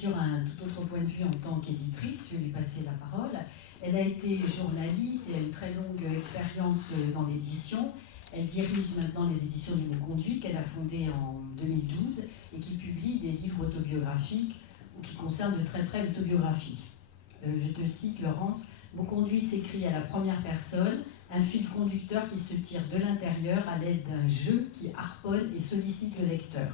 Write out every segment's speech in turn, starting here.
sûr un tout autre point de vue en tant qu'éditrice. Je vais lui passer la parole. Elle a été journaliste et a une très longue expérience dans l'édition. Elle dirige maintenant les éditions du Mot Conduit, qu'elle a fondées en 2012 et qui publie des livres autobiographiques ou qui concernent de très près l'autobiographie. Je te cite, Laurence. Mot Conduit s'écrit à la première personne, un fil conducteur qui se tire de l'intérieur à l'aide d'un jeu qui harponne et sollicite le lecteur.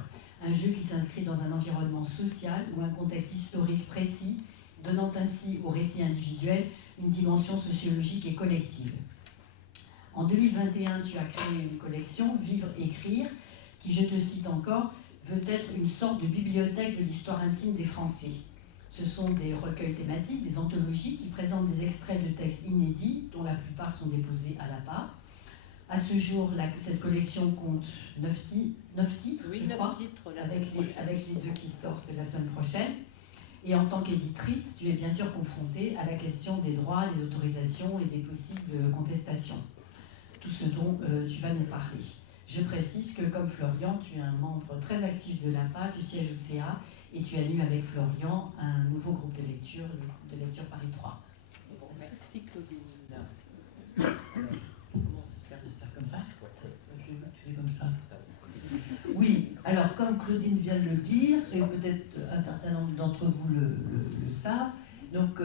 Un jeu qui s'inscrit dans un environnement social ou un contexte historique précis, donnant ainsi au récit individuel une dimension sociologique et collective. En 2021, tu as créé une collection, Vivre, écrire, qui, je te cite encore, veut être une sorte de bibliothèque de l'histoire intime des Français. Ce sont des recueils thématiques, des anthologies qui présentent des extraits de textes inédits, dont la plupart sont déposés à la part. À ce jour, cette collection compte 9 titres, oui, je crois, avec les 2 qui sortent la semaine prochaine. Et en tant qu'éditrice, tu es bien sûr confrontée à la question des droits, des autorisations et des possibles contestations. Tout ce dont tu vas nous parler. Je précise que, comme Florian, tu es un membre très actif de l'APA, tu sièges au CA et tu animes avec Florian un nouveau groupe de lecture, le groupe de lecture Paris 3. Bon, merci Claudine. Comment on se sert de faire comme ça? Je vais tu fais comme ça. Oui, alors comme Claudine vient de le dire, et peut-être un certain nombre d'entre vous le savent, donc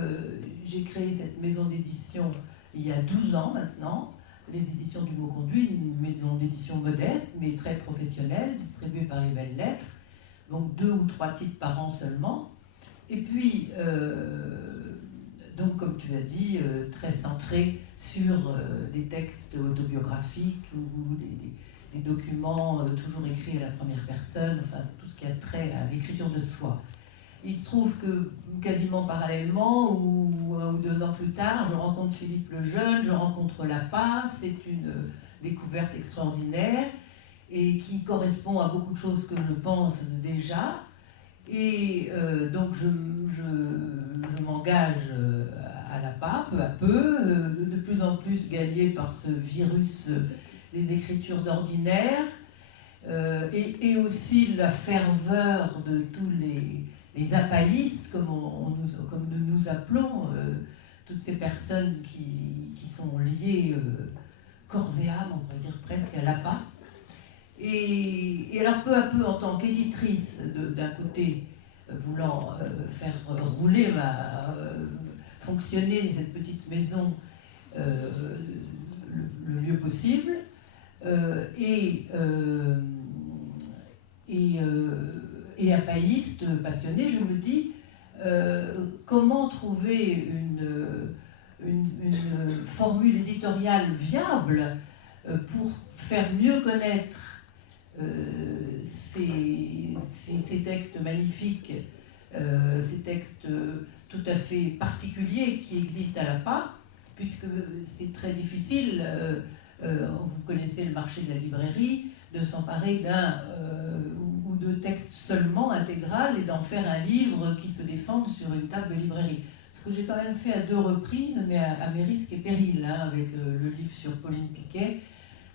j'ai créé cette maison d'édition il y a 12 ans maintenant, les éditions du Mot Conduit, une maison d'édition modeste, mais très professionnelle, distribuée par les Belles Lettres, donc 2 ou 3 titres par an seulement. Et puis, donc comme tu l'as dit, très centré sur des textes autobiographiques ou des documents toujours écrits à la première personne, enfin tout ce qui a trait à l'écriture de soi. Il se trouve que quasiment parallèlement, ou 1 ou 2 ans plus tard, je rencontre Philippe Lejeune, je rencontre l'APA, c'est une découverte extraordinaire et qui correspond à beaucoup de choses que je pense déjà. Et donc je m'engage à l'APA peu à peu, de plus en plus gagnée par ce virus des écritures ordinaires et aussi la ferveur de tous les apaïstes, comme nous nous appelons, toutes ces personnes qui sont liées corps et âme, on pourrait dire presque, à l'APA. Et alors peu à peu, en tant qu'éditrice, d'un côté, voulant faire rouler, fonctionner cette petite maison le mieux possible, et apaïste, passionné, je me dis comment trouver une formule éditoriale viable pour faire mieux connaître ces textes magnifiques, ces textes tout à fait particuliers qui existent à l'APA, puisque c'est très difficile, vous connaissez le marché de la librairie, de s'emparer d'un ou 2 textes seulement intégral et d'en faire un livre qui se défende sur une table de librairie. Ce que j'ai quand même fait à 2 reprises, mais à mes risques et périls, hein, avec le livre sur Pauline Piquet,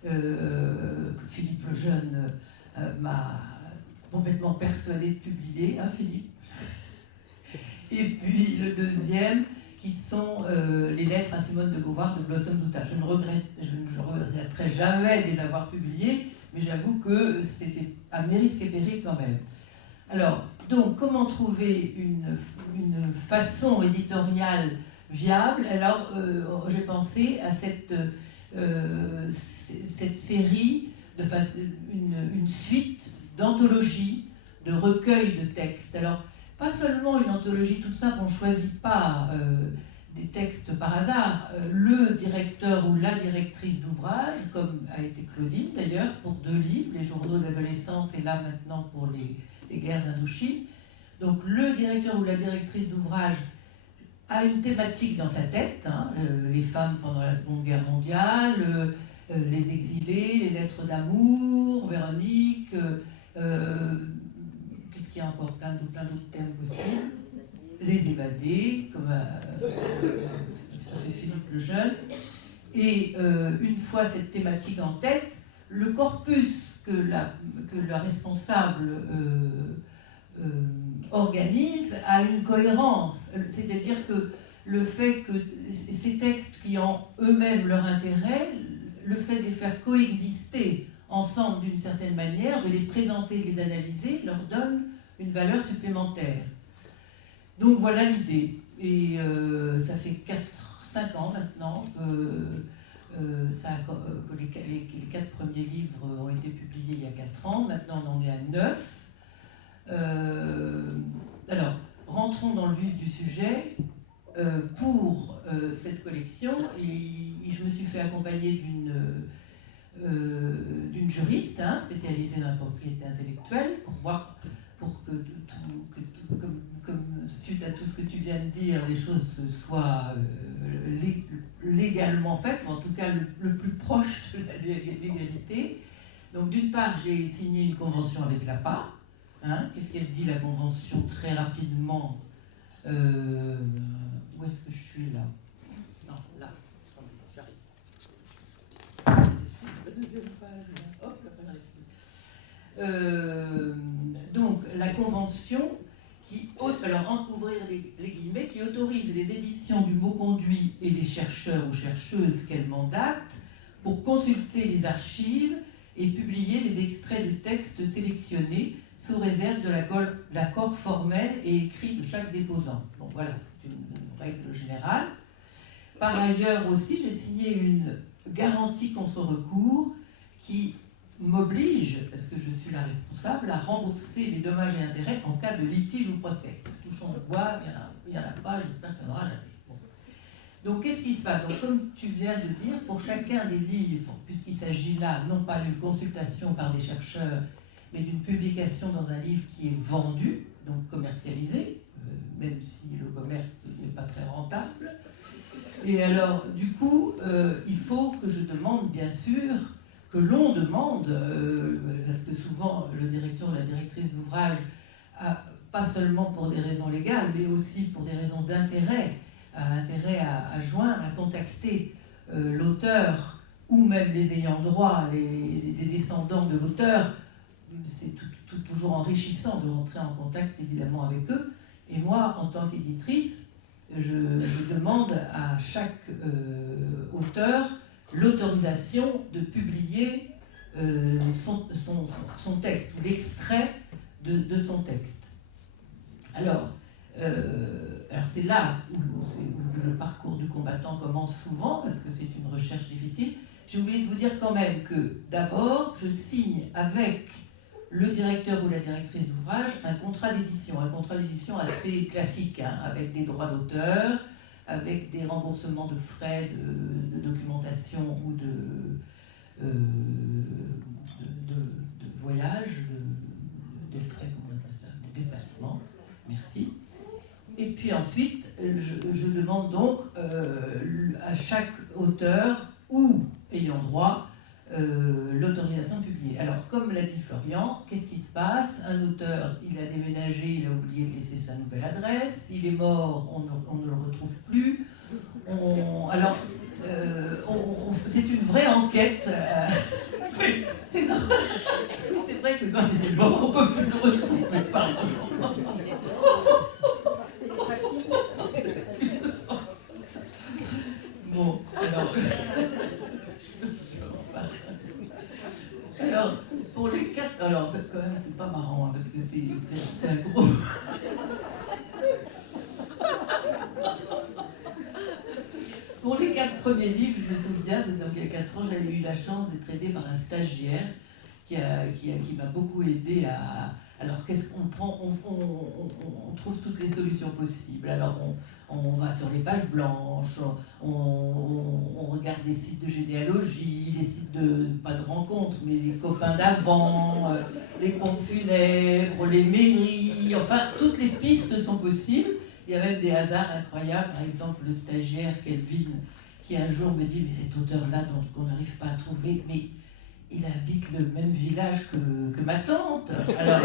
que Philippe Lejeune m'a complètement persuadé de publier, hein Philippe? Et puis le deuxième, qui sont les lettres à Simone de Beauvoir de Blossom Douta. Je ne regretterai jamais de les avoir publiées, mais j'avoue que c'était à mérite et péril quand même. Alors, donc, comment trouver une façon éditoriale viable? Alors, j'ai pensé à cette série, une suite d'anthologies, de recueils de textes. Alors, pas seulement une anthologie toute simple, on ne choisit pas des textes par hasard. Le directeur ou la directrice d'ouvrage, comme a été Claudine d'ailleurs, pour 2 livres, Les journaux d'adolescence et là maintenant pour les guerres d'Indochine. Donc le directeur ou la directrice d'ouvrage a une thématique dans sa tête, hein, les femmes pendant la Seconde Guerre mondiale, les exilés, les lettres d'amour, Véronique, qu'est-ce qu'il y a encore, plein d'autres thèmes possibles, les évadés, comme a fait Philippe Lejeune. Et une fois cette thématique en tête, le corpus que la responsable organise à une cohérence. C'est-à-dire que le fait que ces textes qui ont eux-mêmes leur intérêt, le fait de les faire coexister ensemble d'une certaine manière, de les présenter, de les analyser, leur donne une valeur supplémentaire. Donc voilà l'idée. Et ça fait 4-5 ans maintenant que les 4 premiers livres ont été publiés il y a 4 ans. Maintenant on en est à 9. Alors, rentrons dans le vif du sujet. Pour cette collection, et je me suis fait accompagner d'une juriste spécialisée dans la propriété intellectuelle pour que suite à tout ce que tu viens de dire, les choses soient légalement faites, ou en tout cas le plus proche de la légalité. Donc d'une part, j'ai signé une convention avec l'APA. Qu'est-ce qu'elle dit, la convention, très rapidement? Où est-ce que je suis là? Non, là, j'arrive. La deuxième page, hop, la donc, la convention qui, alors ouvrir les guillemets, qui autorise les éditions du mot conduit et les chercheurs ou chercheuses qu'elle mandate pour consulter les archives et publier les extraits de textes sélectionnés sous réserve de l'accord formel et écrit de chaque déposant. Donc voilà, c'est une règle générale. Par ailleurs aussi, j'ai signé une garantie contre recours qui m'oblige, parce que je suis la responsable, à rembourser les dommages et intérêts en cas de litige ou procès. Touchons le bois, il n'y en a pas, j'espère qu'il n'y en aura jamais. Bon. Donc qu'est-ce qui se passe? Donc, comme tu viens de dire, pour chacun des livres, puisqu'il s'agit là non pas d'une consultation par des chercheurs, mais d'une publication dans un livre qui est vendu, donc commercialisé, même si le commerce n'est pas très rentable. Et alors, du coup, il faut que je demande, bien sûr, que l'on demande, parce que souvent le directeur ou la directrice d'ouvrage, pas seulement pour des raisons légales, mais aussi pour des raisons d'intérêt, a intérêt à joindre, à contacter l'auteur ou même les ayants droit, les descendants de l'auteur. C'est toujours enrichissant de rentrer en contact évidemment avec eux. Et moi, en tant qu'éditrice, je demande à chaque auteur l'autorisation de publier son texte, ou l'extrait de son texte. Alors c'est là où le parcours du combattant commence souvent, parce que c'est une recherche difficile. J'ai oublié de vous dire quand même que d'abord, je signe avec le directeur ou la directrice d'ouvrage un contrat d'édition assez classique, avec des droits d'auteur, avec des remboursements de frais de documentation ou de voyage, des frais, comment on appelle ça, des déplacements, merci. Et puis ensuite, je demande donc à chaque auteur ou ayant droit l'autorisation de publier. Alors, comme l'a dit Florian, qu'est-ce qui se passe? Un auteur, il a déménagé, il a oublié de laisser sa nouvelle adresse, il est mort, on ne le retrouve plus. C'est une vraie enquête. C'est vrai que quand il est mort, on ne peut plus le retrouver. Pardon. Bon, alors, pour les 4... Alors, quand même, c'est pas marrant, parce que c'est un gros... Pour les 4 premiers livres, je me souviens, donc il y a 4 ans, j'avais eu la chance d'être aidée par un stagiaire qui m'a beaucoup aidée à... Alors, qu'est-ce qu'on prend? On trouve toutes les solutions possibles. Alors, on va sur les pages blanches, on regarde les sites de généalogie, les sites pas de rencontres, mais les copains d'avant, les pompes funèbres, les mairies, enfin, toutes les pistes sont possibles. Il y a même des hasards incroyables, par exemple le stagiaire Kelvin, qui un jour me dit, mais cet auteur-là, qu'on n'arrive pas à trouver, mais il habite le même village que ma tante. Alors,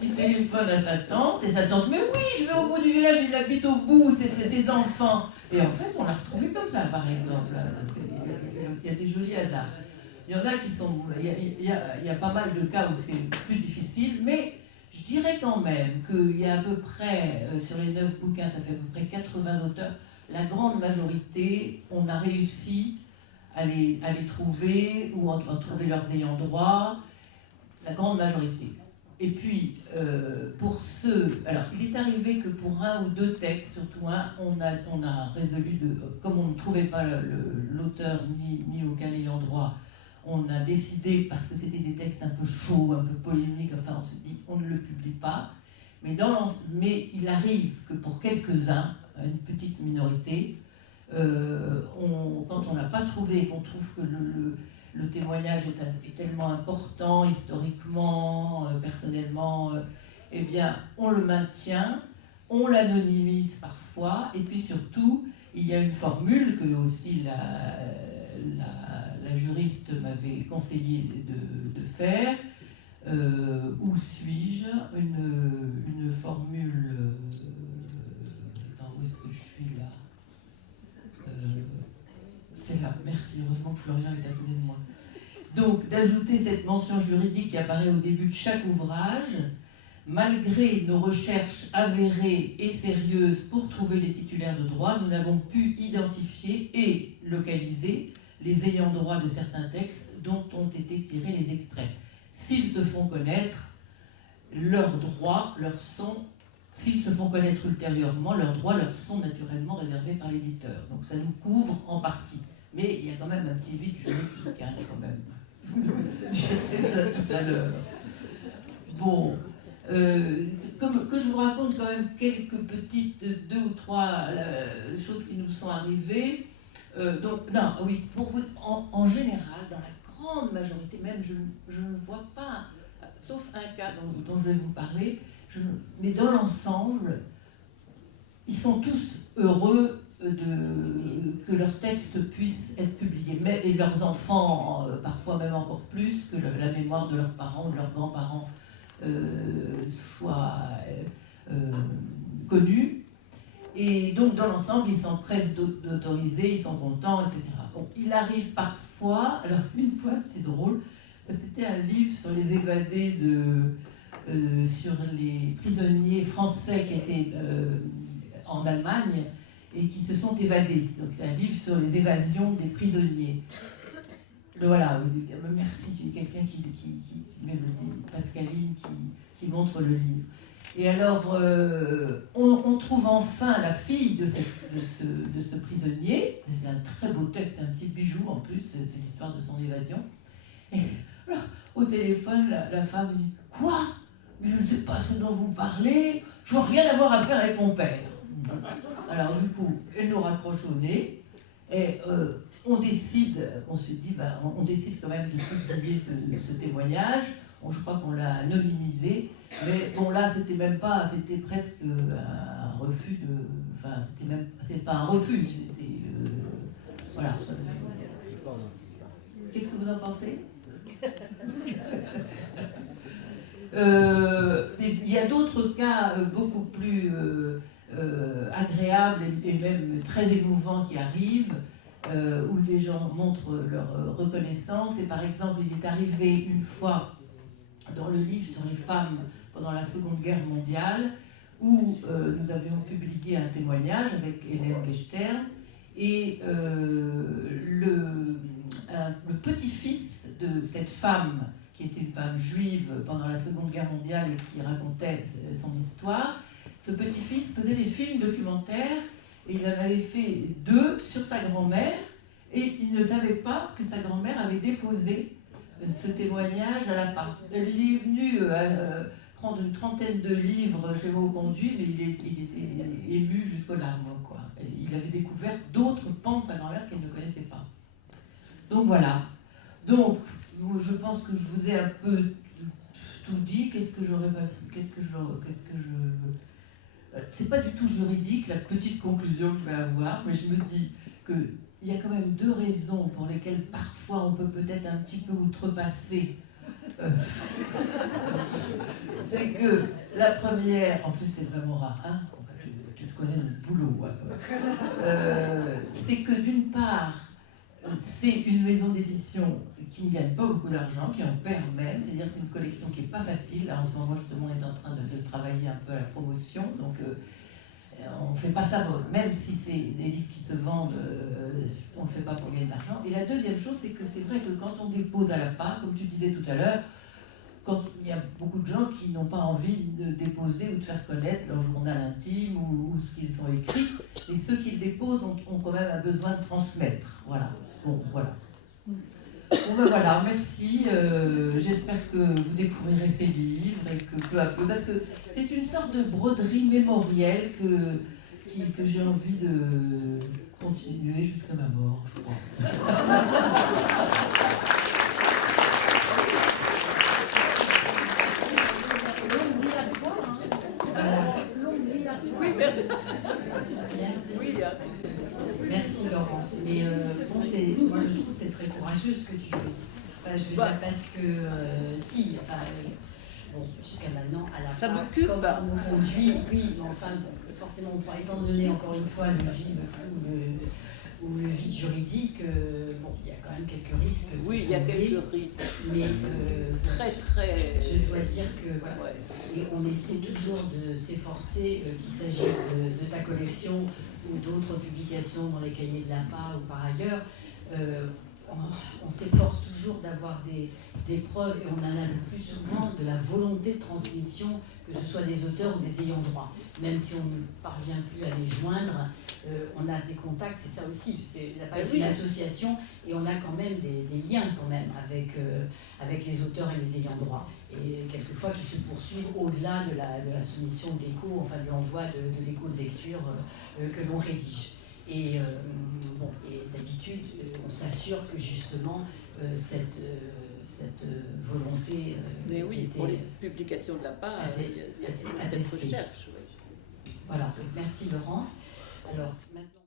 il téléphone à sa tante, et sa tante, mais oui, je vais au bout du village, il habite au bout, c'est ses enfants. Et en fait, on l'a retrouvé comme ça, par exemple. Il y a des jolis hasards. Il y en a qui sont... Il y a pas mal de cas où c'est plus difficile, mais Je dirais quand même qu'il y a à peu près, sur les 9 bouquins, ça fait à peu près 80 auteurs, la grande majorité, on a réussi à les trouver, ou à trouver leurs ayants droit, la grande majorité. Et puis, pour ceux... Alors, il est arrivé que pour un ou deux textes, surtout un, on a résolu de... Comme on ne trouvait pas l'auteur ni aucun ayant droit, on a décidé, parce que c'était des textes un peu chauds, un peu polémiques, enfin, on s'est dit, on ne le publie pas. Mais il arrive que pour quelques-uns, une petite minorité, quand on n'a pas trouvé, qu'on trouve que le témoignage est tellement important, historiquement, personnellement, eh bien, on le maintient, on l'anonymise parfois, et puis surtout, il y a une formule que aussi la juriste m'avait conseillé de faire. Où suis-je? Une formule... où est-ce que je suis là? C'est là, merci, heureusement que Florian est à côté de moi. Donc, d'ajouter cette mention juridique qui apparaît au début de chaque ouvrage, malgré nos recherches avérées et sérieuses pour trouver les titulaires de droit, nous n'avons pu identifier et localiser les ayants droit de certains textes dont ont été tirés les extraits. S'ils se font connaître, leurs droits leur sont... S'ils se font connaître ultérieurement, leurs droits leur sont naturellement réservés par l'éditeur. Donc ça nous couvre en partie. Mais il y a quand même un petit vide juridique, hein, quand même. J'ai fait ça tout à l'heure. Bon, que je vous raconte quand même quelques petites, 2 ou 3 choses qui nous sont arrivées. Pour vous, en général, dans la grande majorité, même je ne vois pas, sauf un cas dont je vais vous parler, mais dans l'ensemble, ils sont tous heureux que leurs textes puissent être publiés, et leurs enfants, parfois même encore plus, que la mémoire de leurs parents ou de leurs grands-parents soit connue. Et donc, dans l'ensemble, ils s'empressent d'autoriser, ils sont contents, etc. Bon, il arrive parfois, alors une fois, c'est drôle, c'était un livre sur les évadés sur les prisonniers français qui étaient en Allemagne et qui se sont évadés. Donc c'est un livre sur les évasions des prisonniers. Voilà, merci, il y a quelqu'un qui met le livre, Pascaline, qui montre le livre. Et alors, on trouve enfin la fille de ce prisonnier. C'est un très beau texte, un petit bijou en plus, c'est l'histoire de son évasion. Et alors, au téléphone, la femme dit « Quoi? Mais je ne sais pas ce dont vous parlez, je n'ai rien à voir à faire avec mon père. » Alors du coup, elle nous raccroche au nez, et on décide quand même de publier ce témoignage. Bon, je crois qu'on l'a anonymisé, mais bon là c'était presque un refus de... Enfin, c'était pas un refus, c'était... voilà. Qu'est-ce que vous en pensez? Il y a d'autres cas beaucoup plus agréables et même très émouvants qui arrivent, où les gens montrent leur reconnaissance. Et par exemple, il est arrivé une fois dans le livre sur les femmes pendant la Seconde Guerre mondiale, où nous avions publié un témoignage avec Hélène Gechter, et le petit-fils de cette femme, qui était une femme juive pendant la Seconde Guerre mondiale et qui racontait son histoire, ce petit-fils faisait des films documentaires, et il en avait fait 2 sur sa grand-mère, et il ne savait pas que sa grand-mère avait déposé ce témoignage à la part. Il est venu prendre une trentaine de livres chez Mauconduit, mais il était ému jusqu'aux larmes, quoi. Il avait découvert d'autres pans de sa grand-mère qu'il ne connaissait pas. Donc voilà. Donc, je pense que je vous ai un peu tout dit. C'est pas du tout juridique, la petite conclusion que je vais avoir, mais je me dis qu'il y a quand même 2 raisons pour lesquelles parfois on peut peut-être un petit peu outrepasser. C'est que la première, en plus c'est vraiment rare, hein, tu te connais le boulot, ouais, c'est que d'une part, c'est une maison d'édition qui ne gagne pas beaucoup d'argent, qui en perd même, c'est-à-dire que c'est une collection qui n'est pas facile. Là, en ce moment, justement, on est en train de travailler un peu à la promotion, donc on ne fait pas ça, même si c'est des livres qui se vendent, on ne le fait pas pour gagner de l'argent. Et la deuxième chose, c'est que c'est vrai que quand on dépose à la PA, comme tu disais tout à l'heure, quand il y a beaucoup de gens qui n'ont pas envie de déposer ou de faire connaître leur journal intime ou ce qu'ils ont écrit, et ceux qui le déposent ont quand même un besoin de transmettre. Voilà. Bon, voilà. Bon ben voilà, merci. J'espère que vous découvrirez ces livres et que peu à peu, parce que c'est une sorte de broderie mémorielle que j'ai envie de continuer jusqu'à ma mort, je crois. Merci Laurence. Mais bon, moi je trouve que c'est très courageux ce que tu fais. Enfin, je veux dire parce que bon, jusqu'à maintenant, à la fin, comme on nous conduit, oui, mais enfin, bon, forcément, étant donné encore une fois le vide fou ou le vide juridique, bon, il y a quand même quelques risques. Oui, il y a quelques risques. Mais très. Je dois dire que voilà. Ouais. Et on essaie toujours de s'efforcer, qu'il s'agisse de ta collection ou d'autres publications dans les cahiers de l'APA ou par ailleurs, on s'efforce toujours d'avoir des preuves, et on en a le plus souvent de la volonté de transmission, que ce soit des auteurs ou des ayants droit. Même si on ne parvient plus à les joindre, on a des contacts, c'est ça aussi. Il n'a pas été une association, et on a quand même des liens quand même avec les auteurs et les ayants droit. Et quelquefois qui se poursuivent au-delà de la soumission de l'écho, enfin de l'envoi de l'écho de lecture que l'on rédige. Et bon, et d'habitude, on s'assure que justement cette volonté. Mais oui, pour les publications de la part, il y a cette recherche. Voilà, donc merci Laurence. Alors maintenant.